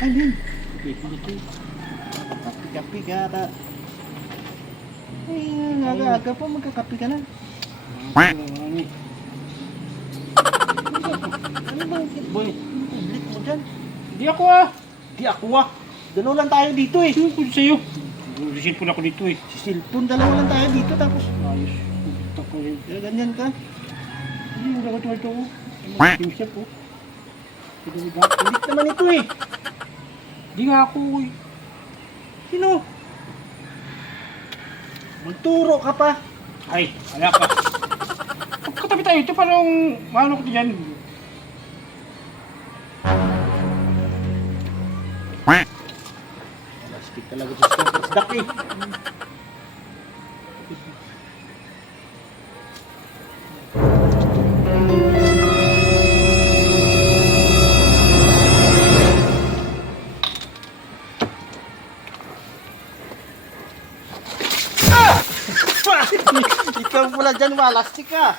Ay, din. Kapi. Kapi ka ata. Ay, aga-aga pa, magkakapi ka na. Ano bang boy? Public mo dyan. Di ako ah. Di ako ah. Dalawa lang tayo dito eh. Sino ko sa'yo? Cellphone ako dito eh. Si cellphone, dalawa lang tayo dito tapos. Ayos. Ito ko yun. Kaya ganyan ka. Hindi mo dapat ito ko. Team chef ko. Public naman ito eh. Di nga ako eh. Sino? Magturo ka pa. Ay, wala ka. Pagkatabi tayo ito, parang maano ko dyan. Plastic talaga sa stove. Duck eh. Ikaw pula dyan, walastik ka.